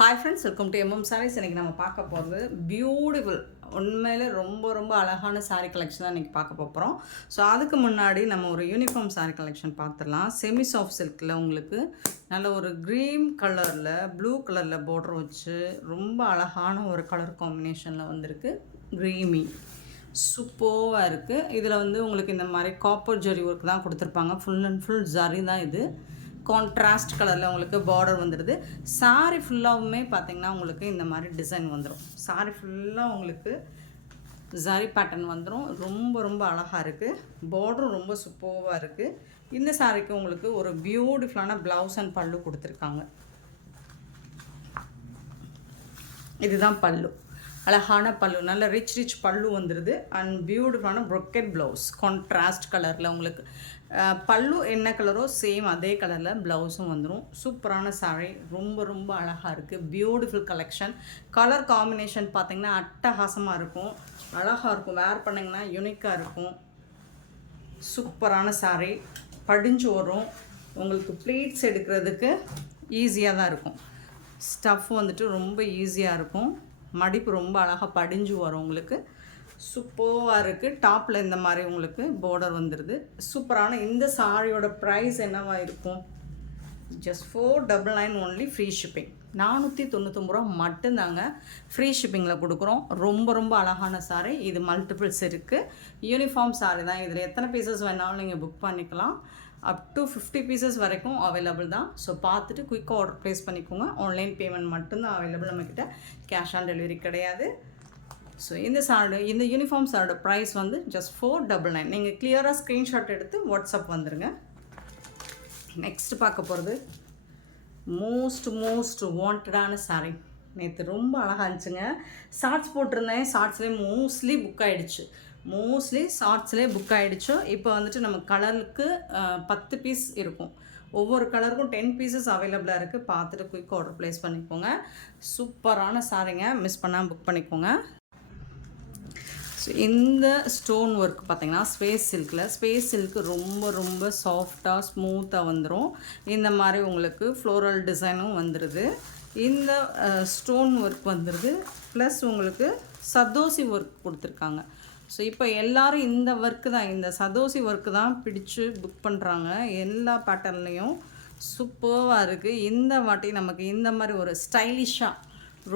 Hi friends, welcome to MM sarees. இன்றைக்கி நம்ம பார்க்க போகிறது பியூட்டிஃபுல், உண்மையிலே ரொம்ப ரொம்ப அழகான சாரீ கலெக்ஷன் தான் இன்றைக்கி பார்க்க போகிறோம். ஸோ அதுக்கு முன்னாடி நம்ம ஒரு யூனிஃபார்ம் சாரீ கலெக்ஷன் பார்த்துடலாம். செமி சாஃப்ட் சில்கில் உங்களுக்கு நல்ல ஒரு க்ரீன் கலரில் ப்ளூ கலரில் பார்டர் வச்சு ரொம்ப அழகான ஒரு கலர் காம்பினேஷனில் வந்திருக்கு. க்ரீமி சூப்பராக இருக்குது. இதில் வந்து உங்களுக்கு இந்த மாதிரி காப்பர் ஜரி ஒர்க் தான் கொடுத்துருப்பாங்க. ஃபுல் அண்ட் ஃபுல் ஜரி தான் இது. கான்ட்ராஸ்ட் கலரில் உங்களுக்கு பார்டர் வந்துடுது. சாரீ ஃபுல்லாகவுமே பார்த்திங்கன்னா உங்களுக்கு இந்த மாதிரி டிசைன் வந்துடும். சாரீ ஃபுல்லாக உங்களுக்கு ஜரி பேட்டர்ன் வந்துடும். ரொம்ப ரொம்ப அழகாக இருக்குது. பார்டரும் ரொம்ப சூப்பராக இருக்குது. இந்த சாரீக்கு உங்களுக்கு ஒரு பியூட்டிஃபுல்லான ப்ளவுஸ் அண்ட் பல்லு கொடுத்துருக்காங்க. இதுதான் பல்லு. அழகான பல்லு, நல்ல ரிச் பல்லு வந்துடுது. அண்ட் பியூட்டிஃபுல்லான ப்ரொக்கெட் ப்ளவுஸ் கான்ட்ராஸ்ட் கலரில் உங்களுக்கு பல்லு என்ன கலரோ சேம் அதே கலரில் ப்ளவுஸும் வந்துடும். சூப்பரான சாரீ, ரொம்ப ரொம்ப அழகாக இருக்குது. Beautiful collection. கலர் காம்பினேஷன் பார்த்திங்கன்னா அட்டகாசமாக இருக்கும், அழகாக இருக்கும். வேர் பண்ணிங்கன்னா யூனிக்காக இருக்கும். சூப்பரான சாரீ, படிஞ்சு வரும். உங்களுக்கு ப்ளீட்ஸ் எடுக்கிறதுக்கு ஈஸியாக தான் இருக்கும். ஸ்டஃப் வந்துட்டு ரொம்ப ஈஸியாக இருக்கும். மடிப்பு ரொம்ப அழகாக படிஞ்சு வரும். உங்களுக்கு சூப்பராக இருக்குது. டாப்பில் இந்த மாதிரி உங்களுக்கு பார்டர் வந்துடுது. சூப்பரான இந்த சாரியோட ப்ரைஸ் என்னவா இருக்கும்? Just 499 only. Free shipping. 499 ரூபா மட்டும்தாங்க ஃப்ரீ ஷிப்பிங்கில் கொடுக்குறோம். ரொம்ப ரொம்ப அழகான சாரீ. இது மல்டிபிள்ஸ் இருக்குது. யூனிஃபார்ம் சாரீ தான். இதில் எத்தனை பீசஸ் வேணாலும் நீங்கள் புக் பண்ணிக்கலாம். அப் டு 50 பீசஸ் வரைக்கும் அவைலபிள் தான். ஸோ பார்த்துட்டு குயிக்காக ஆர்டர் ப்ளேஸ் பண்ணிக்கோங்க. ஆன்லைன் பேமெண்ட் மட்டும்தான் அவைலபிள் நம்மக்கிட்ட. கேஷ் ஆன் டெலிவரி கிடையாது. ஸோ இந்த யூனிஃபார்ம் சாரோட ப்ரைஸ் வந்து ஜஸ்ட் 499. நீங்கள் கிளியராக ஸ்க்ரீன்ஷாட் எடுத்து வாட்ஸ்அப் வந்துடுங்க. நெக்ஸ்ட் பார்க்க போகிறது மோஸ்ட் வாண்டடான சாரீ. நேற்று ரொம்ப அழகாக இருந்துச்சுங்க. ஷார்ட்ஸ் போட்டிருந்தேன். ஷார்ட்ஸ்லேயே மோஸ்ட்லி புக் ஆகிடுச்சு. புக் ஆகிடுச்சு. இப்போ வந்துட்டு நம்ம கலருக்கு 10 பீஸ் இருக்கும். ஒவ்வொரு கலருக்கும் 10 பீசஸ் அவைலபிளாக இருக்குது. பார்த்துட்டு குயிக் ஆர்டர் ப்ளேஸ் பண்ணிக்கோங்க. சூப்பரான சாரீங்க, மிஸ் பண்ணாமல் புக் பண்ணிக்கோங்க. ஸோ இந்த ஸ்டோன் ஒர்க் பார்த்திங்கன்னா ஸ்பேஸ் சில்க்கு ரொம்ப ரொம்ப சாஃப்டாக ஸ்மூத்தாக வந்துடும். இந்த மாதிரி உங்களுக்கு ஃப்ளோரல் டிசைனும் வந்துடுது. இந்த ஸ்டோன் ஒர்க் வந்துடுது. ப்ளஸ் உங்களுக்கு சதோசி ஒர்க் கொடுத்துருக்காங்க. ஸோ இப்போ எல்லோரும் இந்த ஒர்க்கு தான், இந்த சதோசி ஒர்க்கு தான் பிடிச்சு புக் பண்ணுறாங்க. எல்லா பேட்டர்ன்லேயும் சூப்பராக இருக்குது. இந்த வாட்டி நமக்கு இந்த மாதிரி ஒரு ஸ்டைலிஷாக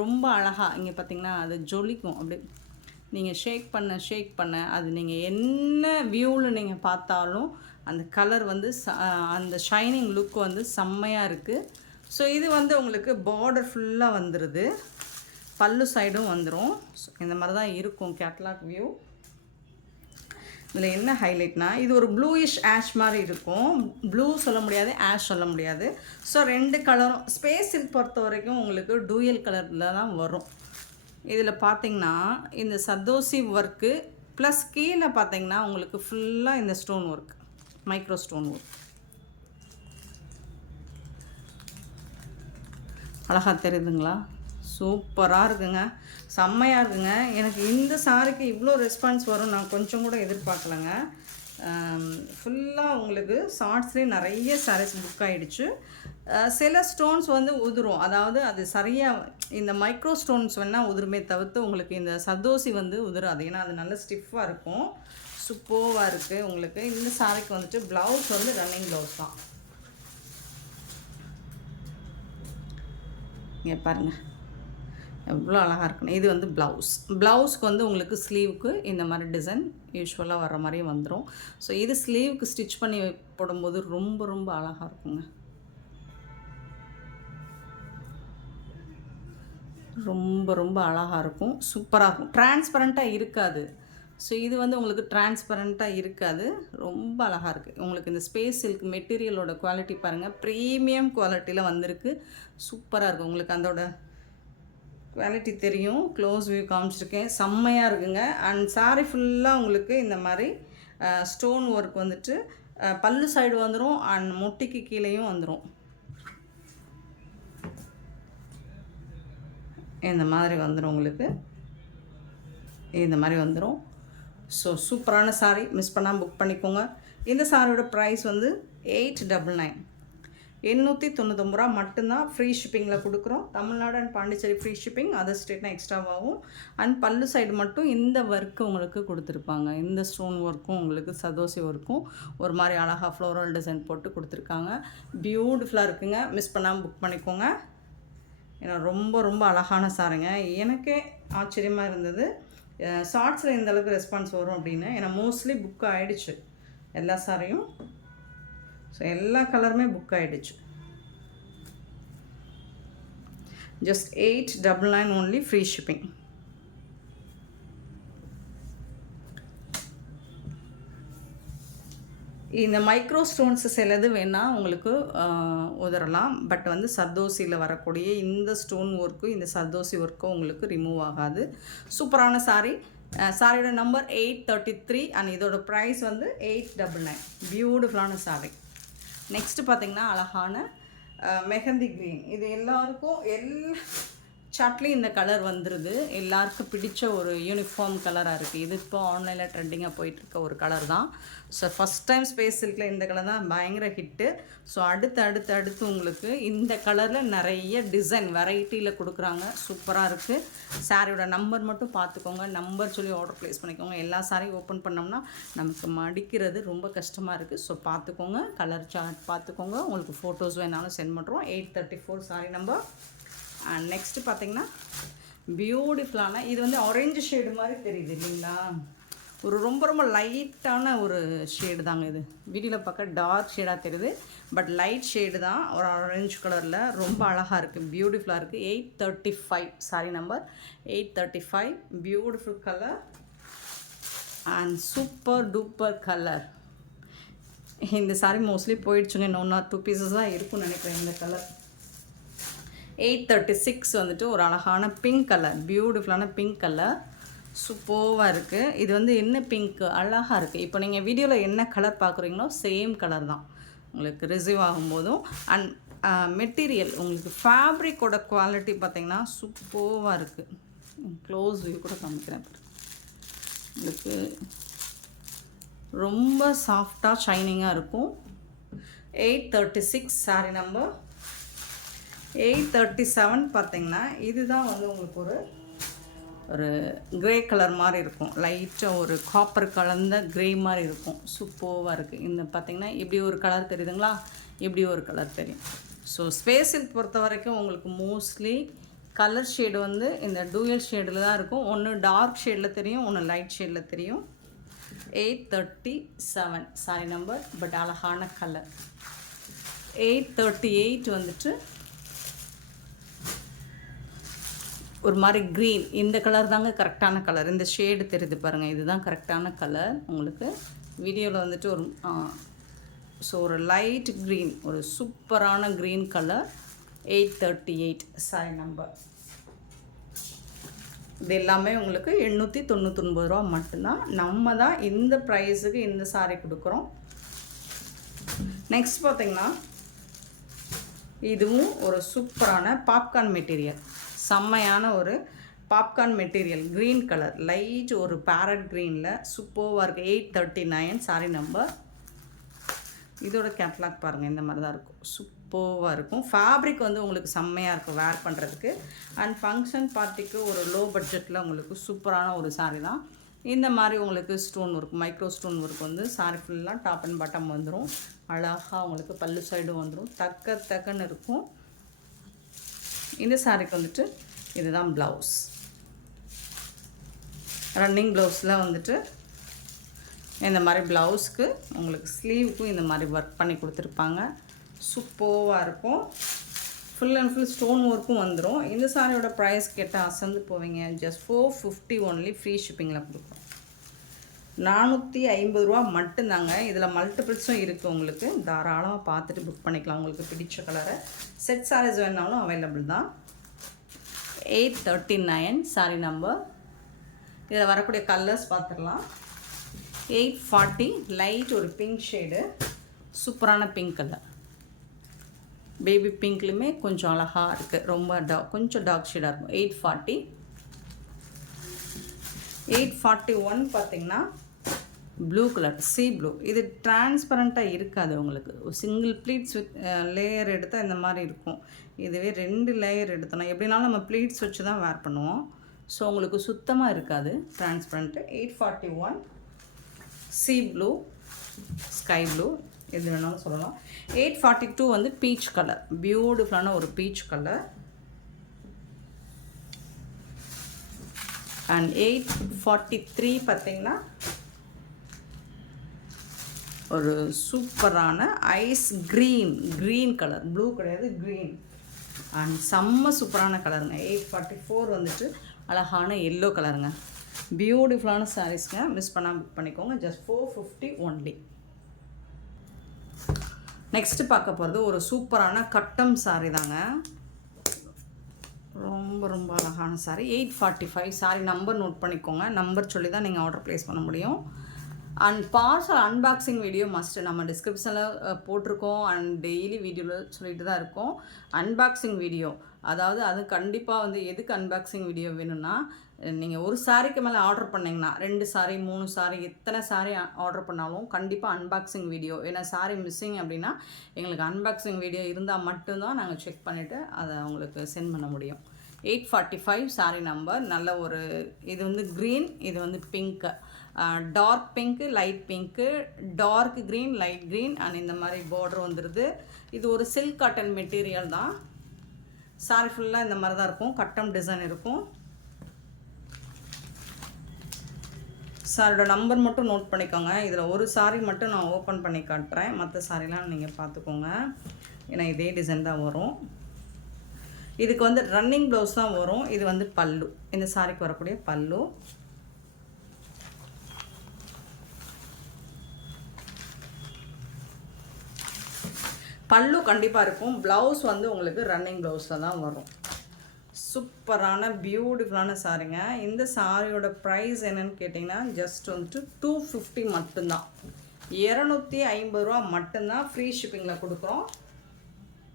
ரொம்ப அழகாக இங்கே பார்த்திங்கன்னா அது ஜொலிக்கும். அப்படி நீங்கள் ஷேக் பண்ண அது நீங்கள் என்ன வியூவில் நீங்கள் பார்த்தாலும் அந்த கலர் வந்து அந்த ஷைனிங் லுக் வந்து செம்மையாக இருக்குது. ஸோ இது வந்து உங்களுக்கு பார்டர் ஃபுல்லாக வந்துடுது. பல்லு சைடும் வந்துடும். ஸோ இந்த மாதிரி தான் இருக்கும் கேட்லாக் வியூ. இதில் என்ன ஹைலைட்னா, இது ஒரு ப்ளூயிஷ் ஆஷ் மாதிரி இருக்கும். ப்ளூ சொல்ல முடியாது, ஆஷ் சொல்ல முடியாது. ஸோ 2 கலரும் ஸ்பேஸ் சில்க் பொறுத்த வரைக்கும் உங்களுக்கு டூயல் கலரில் தான் வரும். இதில் பார்த்திங்கன்னா இந்த சதோசி ஒர்க்கு ப்ளஸ் கீழே பார்த்திங்கன்னா உங்களுக்கு ஃபுல்லாக இந்த stone work, micro stone work அழகாக தெரியுதுங்களா? சூப்பராக இருக்குங்க, செம்மையாக இருக்குங்க. எனக்கு இந்த சாரிக்கு இவ்வளோ ரெஸ்பான்ஸ் வரும் நான் கொஞ்சம் கூட எதிர்பார்க்கலங்க. ஃபுல்லாக உங்களுக்கு ஷார்ட்ஸ்லேயே நிறைய சாரீஸ் புக் ஆகிடுச்சு. சில ஸ்டோன்ஸ் வந்து உதிரும், அதாவது அது சரியாக இந்த மைக்ரோ ஸ்டோன்ஸ் வேணால் உதிருமே தவிர்த்து உங்களுக்கு இந்த சதோசி வந்து உதிராது. ஏன்னா அது நல்ல ஸ்டிஃபாக இருக்கும். சூப்பராக இருக்குது. உங்களுக்கு இந்த சாரிக்கு வந்துட்டு ப்ளவுஸ் வந்து ரன்னிங் ப்ளவுஸ் தான். இங்கே பாருங்கள் எவ்வளோ அழகாக இருக்குன்னு. இது வந்து ப்ளவுஸ்க்கு வந்து உங்களுக்கு ஸ்லீவுக்கு இந்த மாதிரி டிசைன் யூஸ்வலாக வர்ற மாதிரியே வந்துடும். ஸோ இது ஸ்லீவுக்கு ஸ்டிச் பண்ணி போடும்போது ரொம்ப ரொம்ப அழகாக இருக்குங்க. ரொம்ப ரொம்ப அழகாக இருக்கும், சூப்பராக இருக்கும். டிரான்ஸ்பரண்ட்டாக இருக்காது. ஸோ இது வந்து உங்களுக்கு டிரான்ஸ்பரண்ட்டாக இருக்காது. ரொம்ப அழகாக இருக்குது. உங்களுக்கு இந்த ஸ்பேஸ் சில்க் மெட்டீரியலோட குவாலிட்டி பாருங்கள், ப்ரீமியம் குவாலிட்டியில் வந்திருக்கு. சூப்பராக இருக்குது. உங்களுக்கு அதோட குவாலிட்டி தெரியும். க்ளோஸ் வியூ காமிச்சிருக்கேன். செம்மையாக இருக்குங்க. அண்ட் சாரீ ஃபுல்லாக உங்களுக்கு இந்த மாதிரி ஸ்டோன் ஒர்க் வந்துட்டு பல்லு சைடு வந்துடும். அண்ட் முட்டிக்கு கீழேயும் வந்துடும். இந்த மாதிரி வந்துடும் உங்களுக்கு. இந்த மாதிரி வந்துடும். ஸோ சூப்பரான சாரீ, மிஸ் பண்ணாமல் புக் பண்ணிக்கோங்க. இந்த சாரியோட ப்ரைஸ் வந்து 899. 899 மட்டும்தான். ஃப்ரீ ஷிப்பிங்கில் கொடுக்குறோம். Tamil Nadu and Pondicherry free shipping, other ஸ்டேட்னா எக்ஸ்ட்ராவாகும். அண்ட் பல்லு சைடு மட்டும் இந்த ஒர்க்கு உங்களுக்கு கொடுத்துருப்பாங்க. இந்த ஸ்டோன் ஒர்க்கும் உங்களுக்கு சதோசி ஒர்க்கும் ஒரு மாதிரி அழகாக ஃப்ளோரல் டிசைன் போட்டு கொடுத்துருக்காங்க. பியூட்டிஃபுல்லாக இருக்குங்க. மிஸ் பண்ணாமல் புக் பண்ணிக்கோங்க. ஏன்னா ரொம்ப ரொம்ப அழகான சாரிங்க. எனக்கே ஆச்சரியமாக இருந்தது ஷார்ட்ஸில் இந்த அளவுக்கு ரெஸ்பான்ஸ் வரும் அப்படின்னு. ஏன்னா மோஸ்ட்லி புக் ஆகிடுச்சு எல்லா சாரியும். ஸோ எல்லா கலருமே புக் ஆகிடுச்சு. Just 899 only, free shipping. இந்த மைக்ரோ ஸ்டோன்ஸு சிலது வேணால் உங்களுக்கு உதறலாம். பட் வந்து சர்தோசியில் வரக்கூடிய இந்த ஸ்டோன் ஒர்க்கு, இந்த சர்தோசி ஒர்க்கும் உங்களுக்கு ரிமூவ் ஆகாது. சூப்பரான சாரீ. சாரியோட நம்பர் 833 அண்ட் இதோட ப்ரைஸ் வந்து 899. பியூட்டிஃபுல்லான சாரீ. நெக்ஸ்ட்டு பார்த்திங்கன்னா அழகான மெஹந்தி க்ரீன். இது எல்லாருக்கும் சாட்லேயும் இந்த கலர் வந்துடுது. எல்லாருக்கும் பிடிச்ச ஒரு யூனிஃபார்ம் கலராக இருக்குது. இது இப்போ ஆன்லைனில் ட்ரெண்டிங்காக போயிட்டுருக்க ஒரு கலர் தான். ஸோ ஃபஸ்ட் டைம் ஸ்பேஸ் சில்கில் இந்த கலர் தான் பயங்கர ஹிட்டு. ஸோ அடுத்து உங்களுக்கு இந்த கலரில் நிறைய டிசைன் வெரைட்டியில் கொடுக்குறாங்க. சூப்பராக இருக்குது. சாரியோட நம்பர் மட்டும் பார்த்துக்கோங்க. நம்பர் சொல்லி ஆர்டர் ப்ளேஸ் பண்ணிக்கோங்க. எல்லா சாரியும் ஓப்பன் பண்ணோம்னா நமக்கு மடிக்கிறது ரொம்ப கஷ்டமாக இருக்குது. ஸோ பார்த்துக்கோங்க. கலர் சார்ட் பார்த்துக்கோங்க. உங்களுக்கு ஃபோட்டோஸ் வேணாலும் சென்ட் பண்ணுறோம். 834 சாரி நம்பர். அண்ட் நெக்ஸ்ட்டு பார்த்திங்கன்னா பியூட்டிஃபுல்லான, இது வந்து ஆரஞ்சு ஷேடு மாதிரி தெரியுது இல்லைங்களா? ஒரு ரொம்ப ரொம்ப லைட்டான ஒரு ஷேடு தாங்க இது. வீடியோவில் பார்க்க டார்க் ஷேடாக தெரியுது, பட் லைட் ஷேடு தான். ஒரு ஆரஞ்சு கலரில் ரொம்ப அழகாக இருக்குது, பியூட்டிஃபுல்லாக இருக்குது. 835 sorry number 835. Beautiful colour and super duper colour. இந்த சாரி மோஸ்ட்லி போயிடுச்சுங்க. இன்னும் 2 பீசஸ் தான் இருக்கும்னு நினைக்கிறேன் இந்த கலர். 836 வந்துட்டு ஒரு அழகான பிங்க் கலர், பியூட்டிஃபுல்லான பிங்க் கலர், சூப்பராக இருக்குது. இது வந்து என்ன பிங்க்கு அழகாக இருக்குது. இப்போ நீங்கள் வீடியோவில் என்ன கலர் பார்க்குறீங்களோ சேம் கலர் தான் உங்களுக்கு ரிசீவ் ஆகும்போதும். அண்ட் மெட்டீரியல் உங்களுக்கு ஃபேப்ரிக்கோட குவாலிட்டி பார்த்திங்கன்னா சூப்பராக இருக்குது. க்ளோஸ் வியூ கூட காமிக்கிறேன். உங்களுக்கு ரொம்ப சாஃப்டாக ஷைனிங்காக இருக்கும். 836 சாரி நம்பர். 837 பார்த்திங்கன்னா இதுதான் வந்து உங்களுக்கு ஒரு கிரே கலர் மாதிரி இருக்கும். லைட்டாக ஒரு காப்பர் கலந்த கிரே மாதிரி இருக்கும். சூப்பராக இருக்குது. இந்த பார்த்திங்கன்னா இப்படி ஒரு கலர் தெரியுதுங்களா? இப்படி ஒரு கலர் தெரியும். ஸோ ஸ்பேஸில் பொறுத்த வரைக்கும் உங்களுக்கு மோஸ்ட்லி கலர் ஷேடு வந்து இந்த டூயல் ஷேடில் தான் இருக்கும். ஒன்று டார்க் ஷேடில் தெரியும், ஒன்று லைட் ஷேடில் தெரியும். 837 சாரி நம்பர், பட் அழகான கலர். 838 வந்துட்டு ஒரு மாதிரி க்ரீன். இந்த கலர் தாங்க கரெக்டான கலர். இந்த ஷேடு தெரியுது பாருங்கள், இதுதான் கரெக்டான கலர் உங்களுக்கு. வீடியோவில் வந்துட்டு ஒரு லைட் க்ரீன், ஒரு சூப்பரான க்ரீன் கலர். 838 sorry number. இது எல்லாமே உங்களுக்கு 899 ரூபா மட்டும்தான். நம்ம தான் இந்த ப்ரைஸுக்கு இந்த சாரி கொடுக்குறோம். நெக்ஸ்ட் பார்த்திங்கன்னா இதுவும் ஒரு சூப்பரான பாப்கார்ன் மெட்டீரியல். செம்மையான ஒரு popcorn material, green colour, light ஒரு பேரட் க்ரீனில் சூப்பராக இருக்குது. 839 சாரி நம்பர். இதோட கேட்லாக் பாருங்கள், இந்த மாதிரி தான் இருக்கும். சூப்பராக இருக்கும். ஃபேப்ரிக் வந்து உங்களுக்கு செம்மையாக இருக்கும் வேர் பண்ணுறதுக்கு. அண்ட் ஃபங்க்ஷன் பார்ட்டிக்கு ஒரு லோ பட்ஜெட்டில் உங்களுக்கு சூப்பரான ஒரு சாரி தான். இந்த மாதிரி உங்களுக்கு stone work, micro stone work வந்து சாரி ஃபுல்லாக டாப் அண்ட் பாட்டம் வந்துடும். அழகாக உங்களுக்கு பல்லு சைடும் வந்துடும். தக்கன்னு இருக்கும். இந்த சாரிக்கு வந்துட்டு இதுதான் ப்ளவுஸ். ரன்னிங் ப்ளவுஸில் வந்துட்டு இந்த மாதிரி ப்ளவுஸ்க்கு உங்களுக்கு ஸ்லீவுக்கும் இந்த மாதிரி ஒர்க் பண்ணி கொடுத்துருப்பாங்க. சூப்பராக இருக்கும். ஃபுல் அண்ட் ஃபுல் ஸ்டோன் ஒர்க்கும் வந்துடும். இந்த சாரியோட ப்ரைஸ் கேட்டால் அசந்து போவீங்க. ஜஸ்ட் 450 ஒன்லி, ஃப்ரீ ஷிப்பிங்கில் கொடுக்குறோம். 450 ரூபா மட்டும்தாங்க. இதில் மல்டிபிள்ஸும் இருக்குது. உங்களுக்கு தாராளமாக பார்த்துட்டு புக் பண்ணிக்கலாம். உங்களுக்கு பிடிச்ச கலரை செட் சாரீஸ் வேணாலும் அவைலபிள் தான். 839 சாரி நம்பர். இதில் வரக்கூடிய கலர்ஸ் பார்த்துடலாம். 840 லைட் ஒரு பிங்க் ஷேடு, சூப்பரான பிங்க் கலர். பேபி பிங்க்லையுமே கொஞ்சம் அழகாக இருக்குது. ரொம்ப கொஞ்சம் டார்க் ஷேடாக இருக்கும். 840. 841 பார்த்திங்கன்னா ப்ளூ கலர் சீ ப்ளூ. இது டிரான்ஸ்பரண்ட்டாக இருக்காது உங்களுக்கு. ஒரு சிங்கிள் ப்ளீட்ஸ் வித் லேயர் எடுத்தால் இந்த மாதிரி இருக்கும். இதுவே 2 லேயர் எடுத்தோன்னா எப்படினாலும் நம்ம ப்ளீட்ஸ் வச்சு தான் வேர் பண்ணுவோம். ஸோ உங்களுக்கு சுத்தமாக இருக்காது transparent. 841 sea blue, sky blue எது வேணாலும் சொல்லலாம். 842 வந்து பீச் கலர், பியூட்டிஃபுல்லான ஒரு பீச் கலர். அண்ட் 843 பார்த்திங்கன்னா ஒரு சூப்பரான ஐஸ் க்ரீன் கலர், ப்ளூ கிடையாது க்ரீன். அண்ட் செம்ம சூப்பரான கலருங்க. 844 வந்துட்டு அழகான எல்லோ கலருங்க. பியூட்டிஃபுல்லான சாரீஸ்ங்க, மிஸ் பண்ணாமல் புக் பண்ணிக்கோங்க. Just 450 only. நெக்ஸ்ட்டு பார்க்க போகிறது ஒரு சூப்பரான கட்டம் சாரீ தாங்க. ரொம்ப ரொம்ப அழகான சாரீ. 845 சாரீ நம்பர் நோட் பண்ணிக்கோங்க. நம்பர் சொல்லி தான் நீங்கள் ஆர்டர் ப்ளேஸ் பண்ண முடியும். And parcel unboxing video must நம்ம டிஸ்கிரிப்ஷனில் போட்டிருக்கோம். அண்ட் டெய்லி வீடியோவில் சொல்லிட்டு தான் இருக்கோம். அன்பாக்சிங் வீடியோ, அதாவது அது கண்டிப்பாக வந்து எதுக்கு அன்பாக்சிங் வீடியோ வேணும்னா, நீங்கள் ஒரு சாரீக்கு மேலே ஆர்டர் பண்ணிங்கன்னா 2 சாரீ 3 சாரீ எத்தனை சாரீ ஆர்டர் பண்ணாலும் கண்டிப்பாக அன்பாக்சிங் வீடியோ. ஏன்னா சாரீ மிஸ்ஸிங் அப்படின்னா எங்களுக்கு அன்பாக்சிங் வீடியோ இருந்தால் மட்டும்தான் நாங்கள் செக் பண்ணிவிட்டு அதை உங்களுக்கு சென்ட் பண்ண முடியும். 845 சாரீ நம்பர். நல்ல ஒரு இது வந்து க்ரீன், இது வந்து pink, dark pink, light pink, dark green, light green. And இந்த மாதிரி பார்டர் வந்துடுது. இது ஒரு சில்க் காட்டன் மெட்டீரியல் தான். சாரி ஃபுல்லாக இந்த மாதிரி தான் இருக்கும். கட்டம் டிசைன் இருக்கும். சாரியோட நம்பர் மட்டும் நோட் பண்ணிக்கோங்க. இதில் ஒரு சாரி மட்டும் நான் ஓப்பன் பண்ணி காட்டுறேன். மற்ற சாரிலாம் நீங்கள் பார்த்துக்கோங்க. ஏன்னா இதே டிசைன் தான் வரும். இதுக்கு வந்து ரன்னிங் ப்ளவுஸ் தான் வரும். இது வந்து பல்லு, இந்த சாரிக்கு வரக்கூடிய பல்லு. பல்லு கண்டிப்பாக இருக்கும். ப்ளவுஸ் வந்து உங்களுக்கு ரன்னிங் ப்ளவுஸில் தான் வரும். சூப்பரான பியூட்டிஃபுல்லான சாரீங்க. இந்த சாரியோட ப்ரைஸ் என்னன்னு கேட்டிங்கன்னா ஜஸ்ட் வந்துட்டு 250 மட்டும்தான். 250 ரூபா மட்டும்தான். ஃப்ரீ ஷிப்பிங்கில் கொடுக்குறோம்.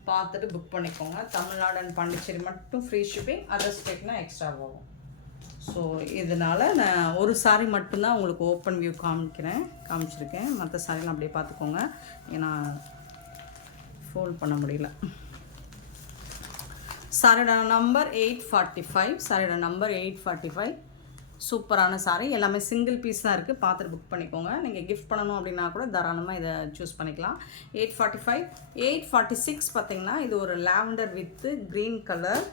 பார்த்துட்டு புக் பண்ணிக்கோங்க. தமிழ்நாடு அண்ட் பாண்டிச்சேரி மட்டும் ஃப்ரீ ஷிப்பிங், அதர் ஸ்டேட்னா எக்ஸ்ட்ரா ஆகும். ஸோ இதனால் நான் ஒரு சாரி மட்டும்தான் உங்களுக்கு ஓப்பன் வியூ காமிச்சிருக்கேன். மற்ற சாரிலாம் அப்படியே பார்த்துக்கோங்க. ஏன்னா ஃபோல்ட் பண்ண முடியல. சாரியோட நம்பர் 845. சாரியோட நம்பர் 845. சூப்பரான சாரி. எல்லாமே சிங்கிள் பீஸ் தான் இருக்குது. பார்த்துட்டு புக் பண்ணிக்கோங்க. நீங்கள் கிஃப்ட் பண்ணணும் அப்படின்னா கூட தாராளமாக இதை சூஸ் பண்ணிக்கலாம். 845. 846 பார்த்திங்கன்னா இது ஒரு lavender with green colour.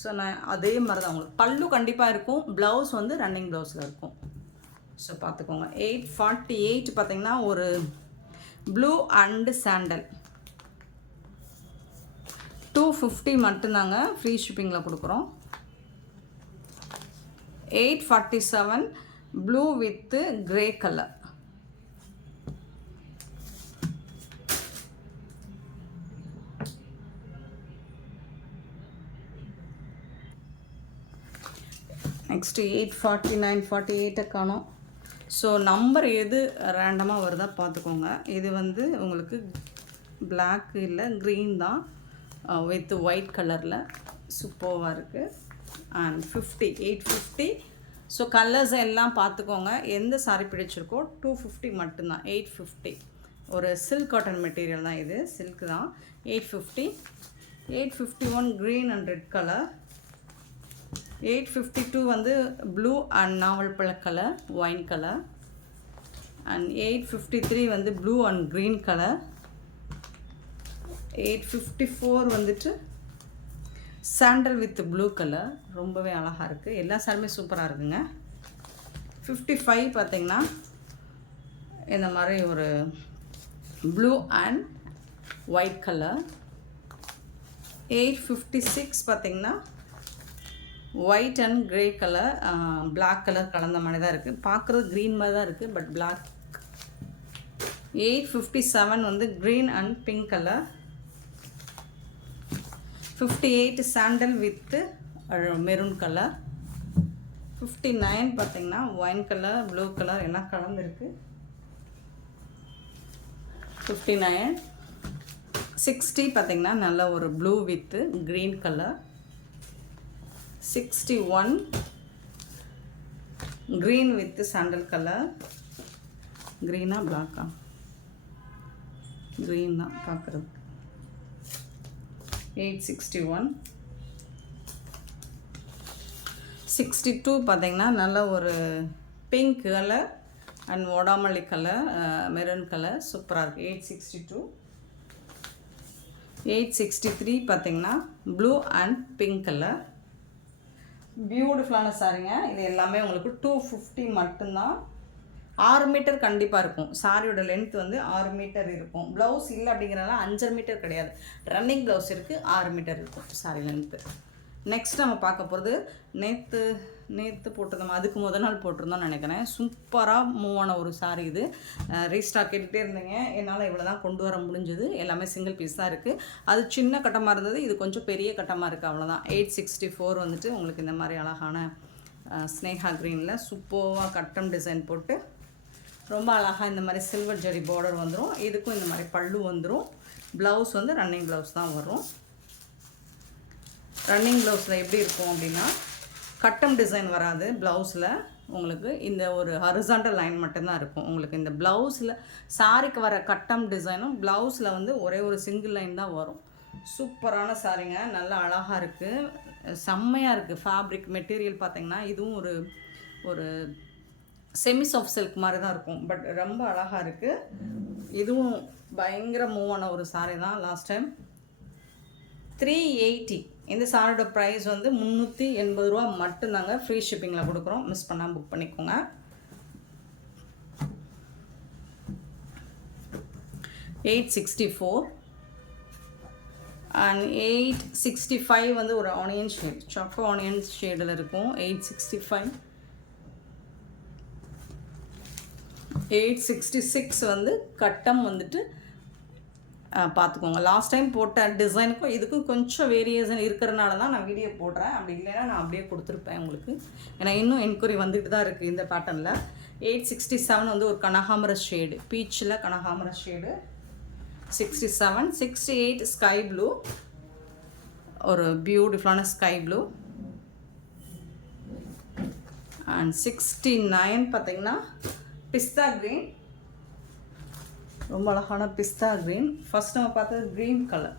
So நான் அதே மாதிரி தான் உங்களுக்கு பல்லு கண்டிப்பாக இருக்கும். ப்ளவுஸ் வந்து ரன்னிங் ப்ளவுஸில் இருக்கும். ஸோ பார்த்துக்கோங்க. 848 பார்த்திங்கன்னா ஒரு ப்ளூ அண்டு சாண்டல். 250 மட்டும்தாங்க. ஃப்ரீ ஷிப்பிங்கில் கொடுக்குறோம். 847 blue with grey colour. Next 849 48 காணோம். ஸோ நம்பர் எது ரேண்டமாக வருதா பார்த்துக்கோங்க. இது வந்து உங்களுக்கு பிளாக் இல்லை க்ரீன் தான் வித் ஒயிட் கலரில் சூப்பராக இருக்குது. அண்ட் 850. ஸோ கலர்ஸ் எல்லாம் பார்த்துக்கோங்க. எந்த சாரி பிடிச்சிருக்கோ 250 மட்டும்தான். 850 ஒரு சில்க் காட்டன் மெட்டீரியல் தான். இது சில்க் தான். 850. 851 க்ரீன் அண்ட் ரெட் கலர். 852 வந்து ப்ளூ அண்ட் நாவல் பழ கலர், ஒயின் கலர். அண்ட் 853 வந்து ப்ளூ அண்ட் க்ரீன் கலர். 854 வந்துட்டு சாண்டல் வித் ப்ளூ கலர். ரொம்பவே அழகாக இருக்குது. எல்லா சாரியுமே சூப்பராக இருக்குங்க. 55 பார்த்திங்கன்னா இந்த மாதிரி ஒரு ப்ளூ அண்ட் ஒயிட் கலர். 856 பார்த்திங்கன்னா white and grey colour, black colour கலந்த மாதிரி தான் இருக்குது. பார்க்குறது க்ரீன் மாதிரி தான் இருக்குது, பட் பிளாக். 857 வந்து green and pink colour. 58 sandal with maroon colour. 59 பார்த்திங்கன்னா ஒயின் கலர், ப்ளூ கலர் எல்லாம் கலந்துருக்கு. 59. 60 பார்த்திங்கன்னா நல்ல ஒரு blue with green colour. 61 green with sandal colour. க்ரீனா பிளாக்கா? க்ரீன் தான் பார்க்குறது. 861. 62 பார்த்தீங்கன்னா நல்ல ஒரு பிங்க் கலர் அண்ட் ஓடாமல்லி கலர், மெரூன் கலர் சூப்பராக இருக்குது. 862. 863 பார்த்தீங்கன்னா ப்ளூ அண்ட் பிங்க் கலர் பியூட்டிஃபுல்லான சாரீங்க. இது எல்லாமே உங்களுக்கு 250 மட்டும்தான். 6 மீட்டர் கண்டிப்பாக இருக்கும். சாரியோட லென்த் வந்து 6 மீட்டர் இருக்கும். ப்ளவுஸ் இல்லை அப்படிங்கிறனால 5.5 மீட்டர் கிடையாது. ரன்னிங் ப்ளவுஸ் இருக்குது, 6 மீட்டர் இருக்கும் சாரி லென்த்து. நெக்ஸ்ட் நம்ம பார்க்க போகிறது நேற்று போட்டிருந்தோம், அதுக்கு முதல் நாள் போட்டிருந்தோம்னு நினைக்கிறேன். சூப்பராக மூவ் ஆன ஒரு சாரி இது. ரீஸ்டாக் கேட்டுகிட்டே இருந்தீங்க, என்னால் இவ்வளோ தான் கொண்டு வர முடிஞ்சது. எல்லாமே சிங்கிள் பீஸ் தான் இருக்குது. அது சின்ன கட்டமாக இருந்தது, இது கொஞ்சம் பெரிய கட்டமாக இருக்குது, அவ்வளோதான். 864 வந்துட்டு உங்களுக்கு இந்த மாதிரி அழகான ஸ்னேஹா க்ரீனில் சூப்பராக கட்டம் டிசைன் போட்டு ரொம்ப அழகாக இந்த மாதிரி சில்வர் ஜெரி பார்டர் வந்துடும். இதுக்கும் இந்த மாதிரி பல்லு வந்துடும். ப்ளவுஸ் வந்து ரன்னிங் ப்ளவுஸ் தான் வரும். ரன்னிங் ப்ளவுஸில் எப்படி இருக்கும் அப்படின்னா கட்டம் டிசைன் வராது. ப்ளவுஸில் உங்களுக்கு இந்த ஒரு ஹரிசாண்டல் லைன் மட்டும்தான் இருக்கும். உங்களுக்கு இந்த ப்ளவுஸில் சாரிக்கு வர கட்டம் டிசைனும் ப்ளவுஸில் வந்து ஒரே ஒரு சிங்கிள் லைன் தான் வரும். சூப்பரான சாரிங்க, நல்லா அழகாக இருக்குது, செம்மையாக இருக்குது. ஃபேப்ரிக் மெட்டீரியல் பார்த்திங்கன்னா இதுவும் ஒரு செமி சாஃப்ட் சில்க் மாதிரி தான் இருக்கும். பட் ரொம்ப அழகாக இருக்குது. இதுவும் பயங்கர மூவான ஒரு சாரி தான். Last time 380. இந்த சாரியோட ப்ரைஸ் வந்து 380 ரூபா மட்டும்தாங்க. ஃப்ரீ ஷிப்பிங்கில் கொடுக்குறோம், மிஸ் பண்ணாமல் புக் பண்ணிக்கோங்க. 864 அண்ட் 865 வந்து ஒரு ஆனியன் ஷேட், சாக்கோ ஆனியன் ஷேடில் இருக்கும். 865. 866 வந்து கட்டம் வந்துட்டு பார்த்துக்கோங்க. லாஸ்ட் டைம் போட்ட டிசைனுக்கும் இதுக்கும் கொஞ்சம் வேரியேஷன் இருக்கிறனால தான் நான் வீடியோ போடுறேன். அப்படி இல்லைன்னா நான் அப்படியே கொடுத்துருப்பேன் உங்களுக்கு. ஏன்னா இன்னும் என்கொயரி வந்துட்டு தான் இருக்குது இந்த பேட்டர்னில். 867 வந்து ஒரு கனகாமர ஷேடு, பீச்சில் கனகாமர ஷேடு. 67. 68 ஸ்கை ப்ளூ, ஒரு பியூட்டிஃபுல்லான ஸ்கை ப்ளூ. அண்ட் 69 பார்த்திங்கன்னா பிஸ்தா க்ரீன், ரொம்ப அழகான பிஸ்தா க்ரீன். ஃபஸ்ட் நம்ம பார்த்தது க்ரீன் கலர்,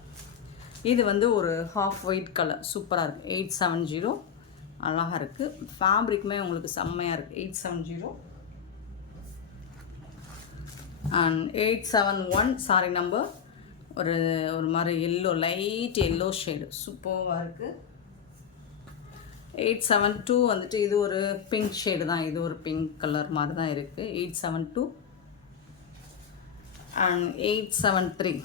இது வந்து ஒரு ஹாஃப் ஒயிட் கலர், சூப்பராக இருக்குது. 870 அழகாக இருக்குது. ஃபேப்ரிக்குமே உங்களுக்கு செம்மையாக இருக்குது. 870 அண்ட் 871 சாரி நம்பர் ஒரு மாதிரி எல்லோ, லைட் எல்லோ ஷேடு, சூப்பராக இருக்குது. 872 வந்துட்டு இது ஒரு பிங்க் ஷேடு தான், இது ஒரு பிங்க் கலர் மாதிரி தான் இருக்குது. 872 and 873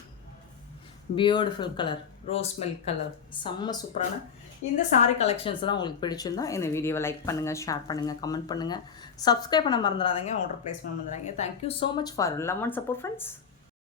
beautiful colour, rose milk colour, செம்ம சூப்பரான இந்த சாரீ கலெக்ஷன்ஸ்லாம் உங்களுக்கு பிடிச்சிருந்தா இந்த வீடியோவை லைக் பண்ணுங்கள், ஷேர் பண்ணுங்கள், கமெண்ட் பண்ணுங்கள், சப்ஸ்கிரைப் பண்ண மறந்துடாதீங்க, ஆர்டர் ப்ளேஸ் பண்ண மறந்துடாதீங்க. Thank you so much for love and support friends.